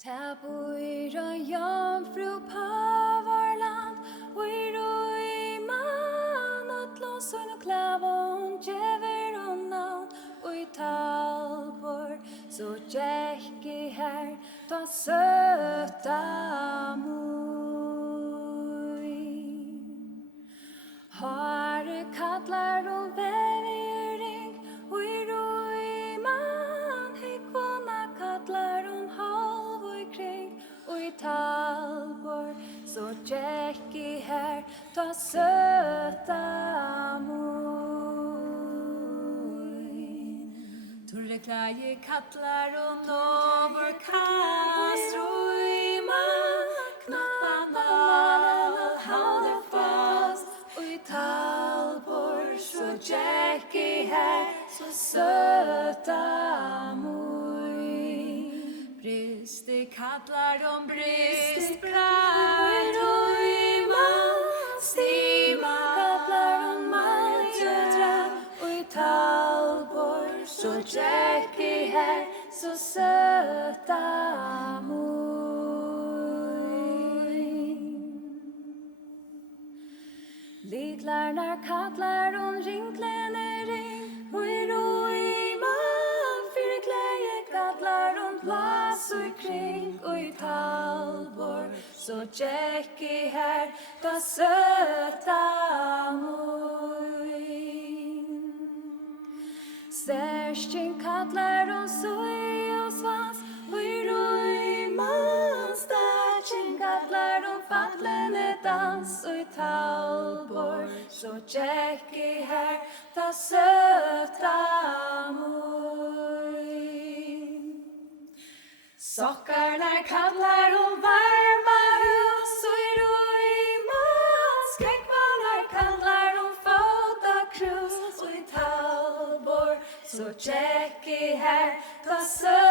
Tabuir og jomfru pavarland, og i man at låsen og klavon djever og navn, og i talbor så tjekki her ta søta mui. Hare kallar og vevering, og i man hekvona kallar og halv og kring, og i talbor så tjekki her ta søta mui. Torre klæje kallar og nover kast, og i man knapparna halder fast, og i talbor så tjekki her så søta mui. Bristi kallar om brist brær, og i man stima kallar om maljötra, og i talbor så tjekki her så søta mui. Liklarnar kallar om ringlene ring, og i man fyrir klæje kallar om plass og kring, og i talbor så tjekki her ta søta mui. Sterskin kallar om soi og svans, og i man sterkin kallar om fallene dans, og i talbor så tjekki her ta søta mui. Sockarnar kallar om varma hus, og i man skräckvarnar kallar om fota krus, og i talbor så tjekki her ta søta